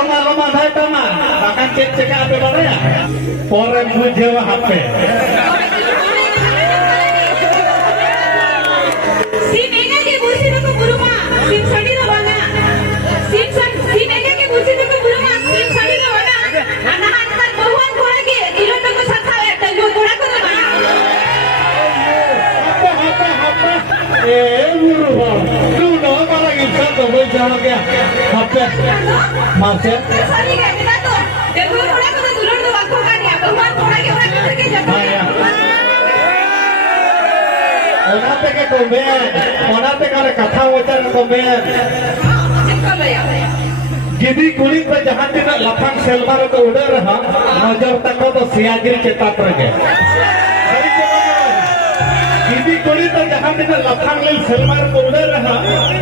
lama lama saya taman bahkan cek cek apa mana ya orang bujewa HP SIM ega ke kursi ko buruma SIM sadi ro bana SIM ega ke kursi ko buruma SIM sadi ro bana ana hatar बहुan कोड़ा के दिलो तो को साथा है तो कोड़ा को बना buruma tu no para गिरता तो वही जाओ क्या HP मासे सही है बेटा तो देखो कोड़ा को तो दुल्हन तो आंखों का नहीं बहुan कोड़ा के ओरा करके जब ओनाते के komen ओनाते करे कथा वचन komen गिदी कुली पे जहां दिन लफंग सेलमार तो उड़े रहा नजर तक तो सियागिरी चेता रगे गिदी कुली तो जहां दिन लफंग ले सेलमार तो उड़े रहा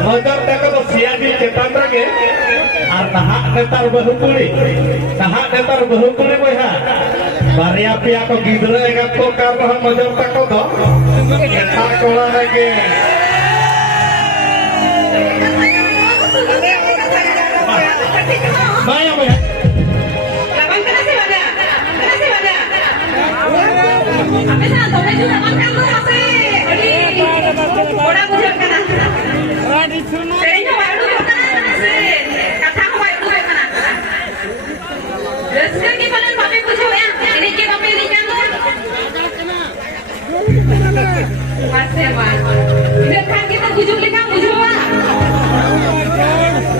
नजर तक तो सियागिरी चेता रगे और नहा नेतार बहु कुली बहा बारिया पिया को गिदरे एगा तो कर रहा नजर तक तो चेता Cola रगे Maya maya. Laban kena sih ada. Apa sih tuh baju laban kamu apa? Koda bujuk kena. Serinya baru kena sih. Kata aku baru kena. Rezeki ni kalau bapak bujuk ya. Ini kita bapak ini jangan. Masih apa? Ini kan kita bujuk lagi bujuk apa?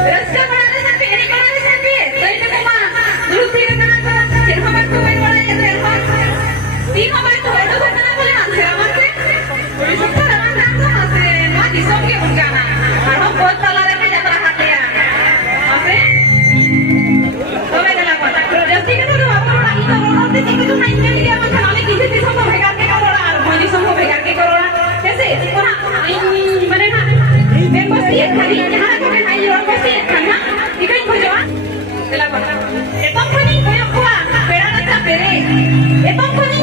Rezeki mana sampai ini kalau sampai. Saya nak mah. Dulu tiga kena kena. Terima kasih banyak banyak terima. Tiga banyak tu itu kena boleh masih masih. Boleh semua orang tahu masih. Masih semua bukan. Kalau buat salah mereka jangan hati ya. Masih. तो मैंने लगा था जैसे कि तो आप लोग आगे तो रोड पे देखो तो नहीं क्या लिया मैं खाने की चीज सब भेगा के करो ना मुझे सब भेगा के करो ना कैसे इसको ना मैंने ना मेरे पास ये खाली यहाँ को मैं खाई और पास ये खाना ठीक है खोजो चला ये तो कोई कोई हुआ पेड़ा ना पेरे ये तो कोई